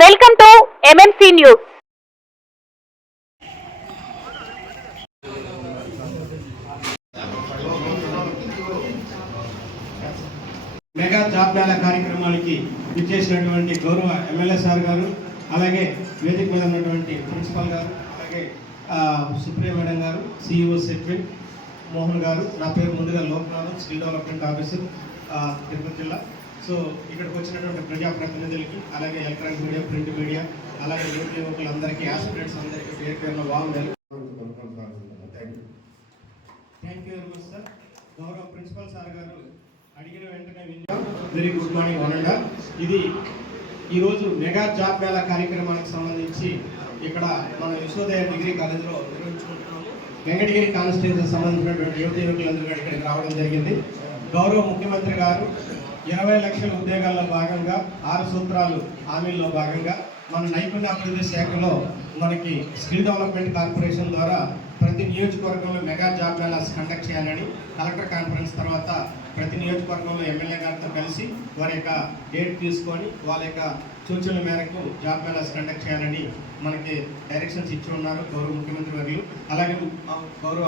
Welcome to MMC news. Mega job Mela కార్యక్రమానికి విచ్చేసినటువంటి గౌరవ ఎమ్మెల్యే సార్ గారు, అలాగే వేదిక మీద ఉన్నటువంటి ప్రిన్సిపల్ గారు, అలాగే సుప్రియ మేడం గారు, సిఇఓ సెట్విన్ మోహన్ గారు, నా పేరు ముందుగా Loknath, skill development officer Tirupati జిల్లా. సో ఇక్కడికి వచ్చినటువంటి ప్రజాప్రతినిధులకి, అలాగే ఎలక్ట్రానిక్ మీడియా, ప్రింట్ మీడియా, అలాగే యువకులందరికీ, ఆస్పిరెంట్స్ అందరికీ పేరు పేరున బాగుండాలి. Thank you very much sir. గౌరవ ప్రిన్సిపల్ సార్ గారు అడిగిన వెంటనే వెరీ గుడ్ మార్నింగ్ వనండా. ఇది ఈరోజు మెగా జాబ్ మేళా కార్యక్రమానికి సంబంధించి ఇక్కడ మన విశ్వోదయ డిగ్రీ కాలేజీలో నిర్వహించుకుంటున్నాము. వెంకటగిరి కాన్స్టిట్యూన్సీకి సంబంధించినటువంటి యువకులందరూ ఇక్కడికి రావడం జరిగింది. గౌరవ ముఖ్యమంత్రి గారు 20 లక్షల ఉద్యోగాల్లో భాగంగా 6 సూత్రాలు హామీల్లో భాగంగా మన నైపుణ్యాభివృద్ధి శాఖలో మనకి స్కిల్ డెవలప్మెంట్ కార్పొరేషన్ ద్వారా ప్రతి నియోజకవర్గంలో మెగా జాబ్ మేళాస్ కండక్ట్ చేయాలని కలెక్టర్ కాన్ఫరెన్స్ తర్వాత ప్రతి నియోజకవర్గంలో ఎమ్మెల్యే గారితో కలిసి వారి యొక్క డేట్ తీసుకొని వాళ్ళ యొక్క సూచనల మేరకు జాబ్ మేళాస్ కండక్ట్ చేయాలని మనకి డైరెక్షన్స్ ఇచ్చి ఉన్నారు గౌరవ ముఖ్యమంత్రి వర్యులు. అలాగే గౌరవ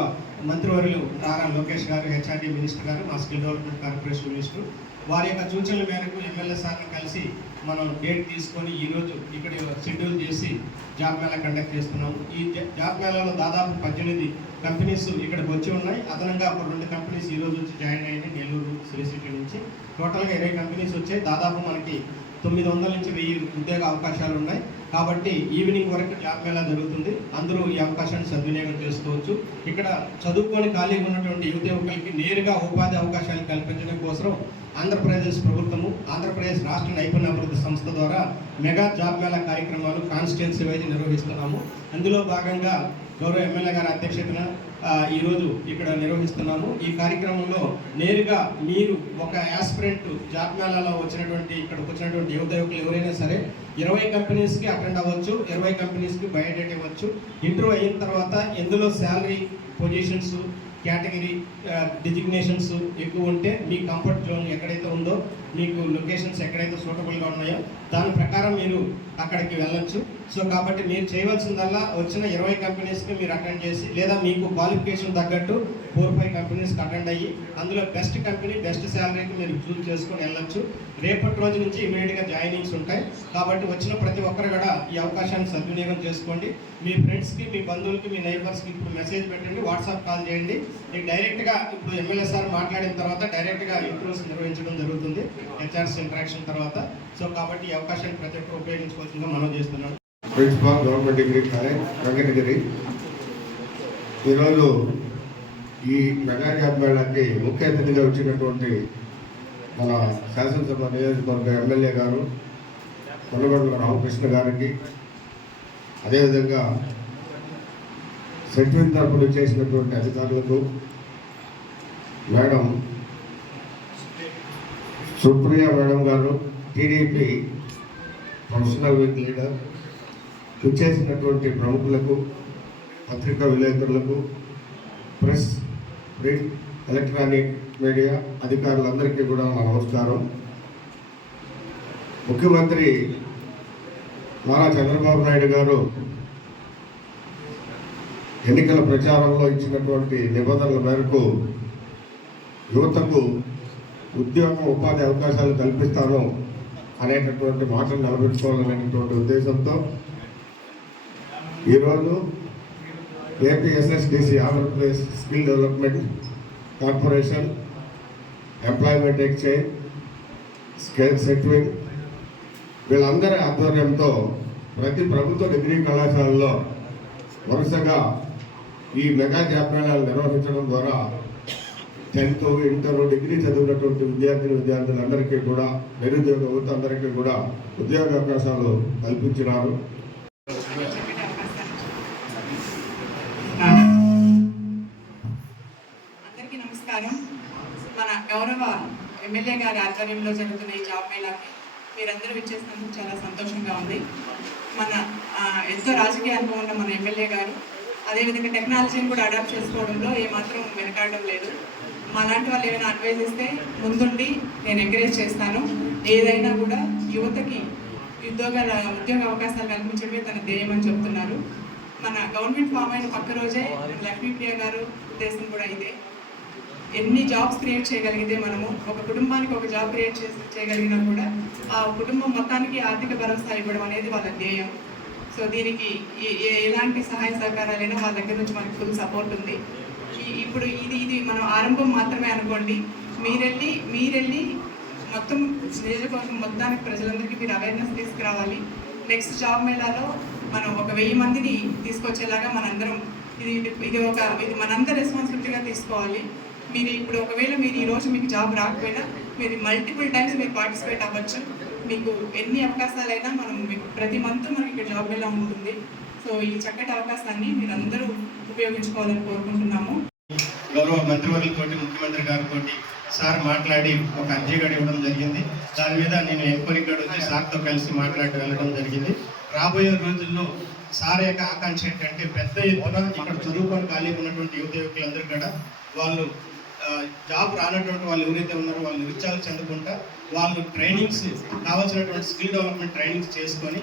మంత్రివర్యులు నారా లోకేష్ గారు, హెచ్ఆర్డీ మినిస్టర్ గారు, మా స్కిల్ డెవలప్మెంట్ కార్పొరేషన్ మినిస్టర్, వారి యొక్క సూచనల మేరకు ఎమ్మెల్యే సార్ని కలిసి మనం డేట్ తీసుకొని ఈరోజు ఇక్కడ షెడ్యూల్ చేసి జాబ్ మేళా కండక్ట్ చేస్తున్నాము. ఈ జాబ్ మేళాలో దాదాపు 18 కంపెనీస్ ఇక్కడికి వచ్చి ఉన్నాయి. అదనంగా ఒక 2 కంపెనీస్ ఈరోజు వచ్చి జాయిన్ అయ్యింది నెల్లూరు, శ్రీ సిటీ నుంచి. టోటల్గా 20 కంపెనీస్ వచ్చాయి. దాదాపు మనకి 900 నుంచి 1000 ఉద్యోగ అవకాశాలు ఉన్నాయి. కాబట్టి ఈవినింగ్ వరకు జాబ్ మేళా జరుగుతుంది. అందరూ ఈ అవకాశాన్ని సద్వినియోగం చేసుకోవచ్చు. ఇక్కడ చదువుకొని ఖాళీగా ఉన్నటువంటి యువకులకి నేరుగా ఉపాధి అవకాశాలు కల్పించడం కోసం ఆంధ్రప్రదేశ్ ప్రభుత్వము, ఆంధ్రప్రదేశ్ రాష్ట్ర నైపుణ్యాభివృద్ధి సంస్థ ద్వారా మెగా జాబ్ మేళా కార్యక్రమాలు కాన్స్టిట్యున్సీ వైజ్ నిర్వహిస్తున్నాము. అందులో భాగంగా గౌరవ ఎమ్మెల్యే గారి అధ్యక్షతన ఈరోజు ఇక్కడ నిర్వహిస్తున్నాము. ఈ కార్యక్రమంలో నేరుగా మీరు ఒక యాస్పిరెంట్ జాబ్ మేళాలో ఇక్కడికి వచ్చినటువంటి యువకులు ఎవరైనా సరే 20 కంపెనీస్కి అటెండ్ అవ్వచ్చు, 20 కంపెనీస్కి బయోడేట్ ఇవ్వచ్చు. ఇంటర్వ్యూ అయిన తర్వాత ఎందులో శాలరీ, పొజిషన్స్, కేటగిరీ, డిజిగ్నేషన్స్ ఎక్కువ ఉంటే మీ కంఫర్ట్ జోన్ ఎక్కడైతే ఉందో, మీకు లొకేషన్స్ ఎక్కడైతే సూటబుల్గా ఉన్నాయో దాని ప్రకారం మీరు అక్కడికి వెళ్ళొచ్చు. సో కాబట్టి మీరు చేయవలసిందల్లా వచ్చిన 20 కంపెనీస్కి మీరు అటెండ్ చేసి, లేదా మీకు క్వాలిఫికేషన్ తగ్గట్టు 4-5 కంపెనీస్కి అటెండ్ అయ్యి అందులో బెస్ట్ కంపెనీ, బెస్ట్ శాలరీకి మీరు చూస్ చేసుకొని వెళ్ళొచ్చు. రేపటి రోజు నుంచి ఇమీడియట్గా జాయినింగ్స్ ఉంటాయి. కాబట్టి వచ్చిన ప్రతి ఒక్కరు కూడా ఈ అవకాశాన్ని సద్వినియోగం చేసుకోండి. మీ ఫ్రెండ్స్కి, మీ బంధువులకి, మీ నైబర్స్కి ఇప్పుడు మెసేజ్ పెట్టండి, వాట్సాప్ కాల్ చేయండి. మీకు డైరెక్ట్గా ఇప్పుడు ఎమ్మెల్యే సార్ మాట్లాడిన తర్వాత డైరెక్ట్గా ఇంటర్వ్యూస్ నిర్వహించడం జరుగుతుంది హెచ్ఆర్స్ ఇంటరాక్షన్ తర్వాత. సో కాబట్టి ఈ అవకాశాన్ని ప్రతి ఒక్కరు ఉపయోగించుకోవాల్సిందిగా మనం చేస్తున్నాం. Principal government degree college Venkatagiri. ఈరోజు ఈ మెగా జాబ్ మేళాకి ముఖ్య అతిథిగా వచ్చినటువంటి మన శాసనసభ నియోజకవర్గ ఎమ్మెల్యే గారు కొల్లగొండల రామకృష్ణ గారికి, అదేవిధంగా సెట్విన్ తరపున చేసినటువంటి అధికారులకు, మేడం సుప్రియ మేడం గారు, టీడీపీ ప్రొఫెషనల్ లీడర్, చేసినటువంటి ప్రముఖులకు, పత్రికా విలేకరులకు, ప్రెస్, ప్రింట్, ఎలక్ట్రానిక్ మీడియా అధికారులందరికీ కూడా నా నమస్కారం. ముఖ్యమంత్రి నారా చంద్రబాబు నాయుడు గారు ఎన్నికల ప్రచారంలో ఇచ్చినటువంటి నిబంధనల మేరకు యువతకు ఉద్యోగం, ఉపాధి అవకాశాలు కల్పిస్తాను అనేటటువంటి మాటలు నిలబెట్టుకోవాలనేటువంటి ఉద్దేశంతో ఈరోజు APSSDC, Andhra Pradesh skill development corporation, employment exchange, scale సెట్వింగ్ వీళ్ళందరి ఆధ్వర్యంతో ప్రతి ప్రభుత్వ డిగ్రీ కళాశాలలో వరుసగా ఈ మెగా జాబ్ మేళాలు నిర్వహించడం ద్వారా 10th, ఇంటర్, డిగ్రీ చదివినటువంటి విద్యార్థులందరికీ కూడా, నిరుద్యోగ యువత అందరికీ కూడా ఉద్యోగ అవకాశాలు కల్పించినారు. అందరికీ నమస్కారం. మన గౌరవ ఎమ్మెల్యే గారి ఆధ్వర్యంలో జరుగుతున్న ఈ జాబ్ మేళాకి మీరందరూ విచ్చేసినందుకు చాలా సంతోషంగా ఉంది. మన ఎంతో రాజకీయ అనుభవం ఉన్న మన ఎమ్మెల్యే గారు అదేవిధంగా టెక్నాలజీని కూడా అడాప్ట్ చేసుకోవడంలో ఏమాత్రం వెనకాడడం లేదు. మాలాంటి వాళ్ళు ఏమైనా అడ్వైజ్ ఇస్తే ముందుండి నేను ఎంకరేజ్ చేస్తాను. ఏదైనా కూడా యువతకి ఉద్యోగ అవకాశాలు కల్పించడమే తన ధ్యేయం అని చెప్తున్నారు. మన గవర్నమెంట్ ఫామ్ అయిన పక్క రోజే లక్ష్మీప్రియ గారు ఉద్దేశం కూడా ఇదే. ఎన్ని జాబ్స్ క్రియేట్ చేయగలిగితే మనము ఒక కుటుంబానికి ఒక జాబ్ క్రియేట్ చేయగలిగినా కూడా ఆ కుటుంబం మొత్తానికి ఆర్థిక భరోసా ఇవ్వడం అనేది వాళ్ళ ధ్యేయం. సో దీనికి ఎలాంటి సహాయ సహకారాలైనా వాళ్ళ దగ్గర నుంచి మనకి ఫుల్ సపోర్ట్ ఉంది. ఇప్పుడు ఇది మనం ఆరంభం మాత్రమే అనుకోండి. మీరెళ్ళి మొత్తం నియోజకవర్గం మొత్తానికి ప్రజలందరికీ మీరు అవేర్నెస్ తీసుకురావాలి. నెక్స్ట్ జాబ్ మేళాలో మనం ఒక 1000 మందిని తీసుకొచ్చేలాగా మనందరం ఇది మనందరం రెస్పాన్సిబిలిటీగా తీసుకోవాలి. మీరు ఇప్పుడు ఒకవేళ మీరు ఈరోజు మీకు జాబ్ రాకపోయినా మీరు మల్టిపుల్ టైమ్స్ మీరు పార్టిసిపేట్ అవ్వచ్చు. మీకు ఎన్ని అవకాశాలైనా మీకు ప్రతి మంత్ మనకి ఇక్కడ జాబ్ మేళా ఉంటుంది. సో ఈ చక్కటి అవకాశాన్ని మీరు అందరూ ఉపయోగించుకోవాలని కోరుకుంటున్నాము. గౌరవ మంత్రివర్యులతో ముఖ్యమంత్రి గారితో సార్ మాట్లాడి ఒక అర్జీ గడి ఇవ్వడం జరిగింది. దాని మీద నేను ఎంక్వైరీ గడి వచ్చి సార్తో కలిసి మాట్లాడి వెళ్ళడం జరిగింది. రాబోయే రోజుల్లో సార్ యొక్క ఆకాంక్ష ఏంటంటే పెద్ద ఎత్తున ఇక్కడ చదువుకొని ఖాళీ ఉన్నటువంటి యువకులందరూ కూడా వాళ్ళు జాబ్ రానటువంటి వాళ్ళు ఎవరైతే ఉన్నారో వాళ్ళు నిరుత్సాహం చెందకుండా వాళ్ళు ట్రైనింగ్స్ కావాల్సినటువంటి స్కిల్ డెవలప్మెంట్ ట్రైనింగ్స్ చేసుకొని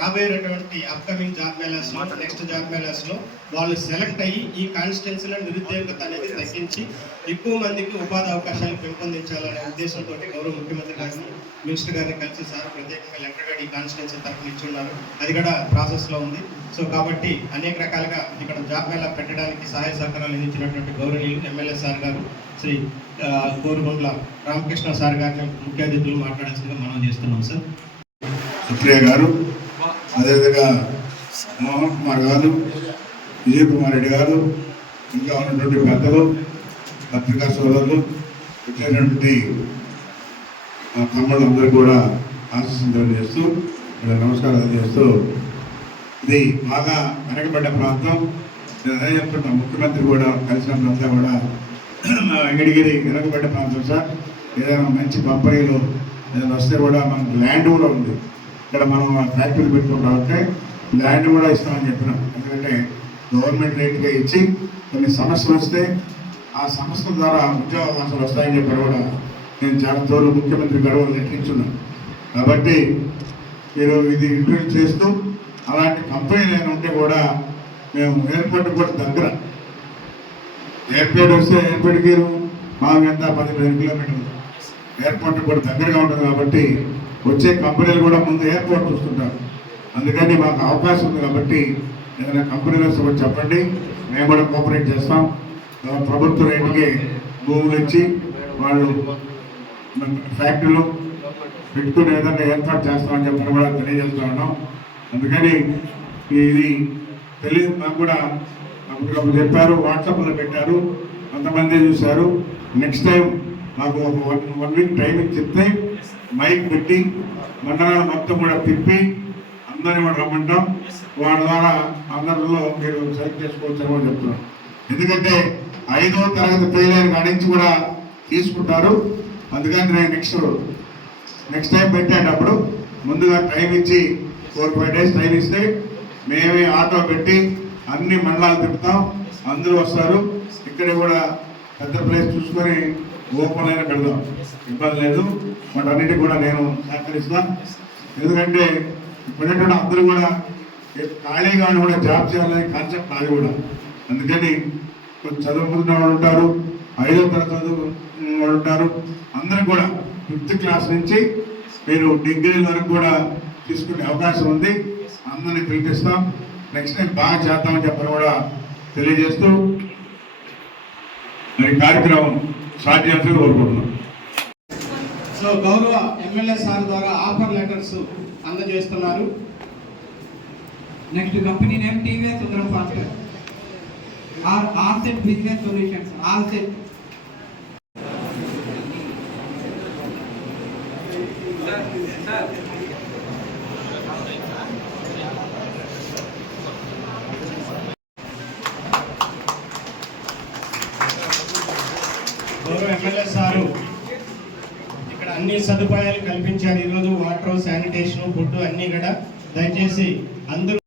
రాబోయేటటువంటి అప్కమింగ్ జాబ్ మేళాస్లో నెక్స్ట్ జాబ్ మేళాస్లో వాళ్ళు సెలెక్ట్ అయ్యి ఈ కాన్స్టిట్యున్సీలో నిరుద్యోగత అనేది తగ్గించి ఎక్కువ మందికి ఉపాధి అవకాశాలు పెంపొందించాలనే ఉద్దేశంతో గౌరవ ముఖ్యమంత్రి గారిని మినిస్టర్ గారిని కలిసి సార్ ప్రత్యేకంగా లెటర్ ఈ కాన్స్టిట్యున్సీ తరఫున ఇచ్చున్నారు. అది కూడా ప్రాసెస్లో ఉంది. సో కాబట్టి అనేక రకాలుగా ఇక్కడ జాబ్ మేళా పెట్టడానికి సహాయ సహకారాలు అందించినటువంటి గౌరవనీయులు ఎమ్మెల్యే సార్ గారు శ్రీ కోరుగొండ్ల రామకృష్ణ సార్ గారిని ముఖ్య అతిథులు మాట్లాడాల్సిందిగా మనం చేస్తున్నాం. సార్ సుప్రియ గారు, అదేవిధంగా మోహన్ కుమార్ గారు, విజయ్ కుమార్ రెడ్డి గారు, ఇంకా ఉన్నటువంటి పెద్దలు, పత్రికా సోదరులు, వచ్చినటువంటి తమ్ముళ్ళందరూ కూడా ఆశీస్సులు తెలియజేస్తూ నమస్కారాలు చేస్తూ, ఇది బాగా వెనకబడ్డ ప్రాంతం. నేను అదే చెప్తున్నా, ముఖ్యమంత్రి కూడా కలిసినప్పుడంతా కూడా వెంకటగిరి వెనకబడ్డ ప్రాంతం సార్, ఏదైనా మంచి కంపెనీలు ఏదైనా వస్తే కూడా మనకు ల్యాండ్ కూడా ఉంది. ఇక్కడ మనం ఫ్యాక్టరీ పెట్టుకుంటా ఉంటే ల్యాండ్ కూడా ఇస్తామని చెప్పినాం. ఎందుకంటే గవర్నమెంట్ రేట్గా ఇచ్చి కొన్ని సమస్యలు వస్తే ఆ సమస్యల ద్వారా ఉద్యోగ అవకాశాలు వస్తాయని చెప్పి కూడా నేను చాలా తోలు ముఖ్యమంత్రి గడువులు లెక్కించున్నాను. కాబట్టి మీరు ఇది ఇంటర్వ్యూ చేస్తూ అలాంటి కంపెనీలు ఏమైనా ఉంటే కూడా మేము ఎయిర్పోర్ట్ కూడా దగ్గర, ఎయిర్పోర్ట్ వస్తే ఎయిర్పోర్ట్కి మాకు ఎంత 10-15 కిలోమీటర్లు, ఎయిర్పోర్ట్ కూడా దగ్గరగా ఉంటుంది. కాబట్టి వచ్చే కంపెనీలు కూడా ముందు ఎయిర్పోర్ట్ చూస్తుంటారు. అందుకని మాకు అవకాశం ఉంది. కాబట్టి ఏదైనా కంపెనీలు వస్తే కూడా చెప్పండి, మేము కూడా కోఆపరేట్ చేస్తాం. ప్రభుత్వ రేటుకి భూములు ఇచ్చి వాళ్ళు ఫ్యాక్టరీలు పెట్టుకుని ఏదైనా ఏర్పాటు చేస్తామని చెప్పని కూడా తెలియజేస్తూ ఉన్నాం. అందుకని ఇది తెలియదు, నాకు కూడా అప్పటికప్పుడు చెప్పారు, వాట్సాప్లో పెట్టారు, కొంతమంది చూశారు. నెక్స్ట్ టైం మాకు ఒక 1 వీక్ టైమింగ్ చెప్తే మైక్ పెట్టి మండలాలు మొత్తం కూడా తిప్పి అందరినీ కూడా రమ్మంటాం. వాళ్ళ ద్వారా అందరిలో మీరు సెలెక్ట్ చేసుకోవచ్చు అని చెప్తున్నాం. ఎందుకంటే 5వ తరగతి ఫెయిల్ అయిన కాడి నుంచి కూడా తీసుకుంటారు. అందుకని నేను నెక్స్ట్ టైం పెట్టేటప్పుడు ముందుగా టైం ఇచ్చి 4-5 డేస్ టైం ఇస్తే మేమే ఆటో పెట్టి అన్ని మండలాలు తిప్పుతాం, అందరూ వస్తారు. ఇక్కడ కూడా పెద్ద ప్లేస్ చూసుకొని ఓపెన్ అయినా పెడదాం, ఇబ్బంది లేదు. వాటన్నిటికి కూడా నేను సహకరిస్తాను. ఎందుకంటే ఇప్పుడేంటంటే అందరూ కూడా ఖాళీగా కూడా జాబ్ చేయాలనే కాన్సెప్ట్ నాది కూడా. అందుకని కొంచెం చదువుకున్న వాళ్ళు ఉంటారు, 5వ తరగతి చదువు వాళ్ళు ఉంటారు. అందరూ కూడా 5th క్లాస్ నుంచి మీరు డిగ్రీల వరకు కూడా తీసుకునే అవకాశం ఉంది. అందరినీ పిలిపిస్తాం. నెక్స్ట్ టైం బాగా చేద్దామని చెప్పని కూడా తెలియజేస్తూ మరి కార్యక్రమం స్టార్ట్ చేయాల్సింది కోరుకుంటున్నాం. సో గౌరవ ఎమ్మెల్యే సార్ ద్వారా ఆఫర్ లెటర్స్ అందజేస్తున్నారు. Next company name TVS Sundaram fasteners ఆర్సెట్ బిజినెస్ సొల్యూషన్స్ ఆర్సెట్. గౌరవ ఎమ్మెల్యే సారు ఇక్కడ అన్ని సదుపాయాలు కల్పించారు. ఈరోజు వాటర్, శానిటేషన్, ఫుడ్ అన్నీ కూడా దయచేసి అందరూ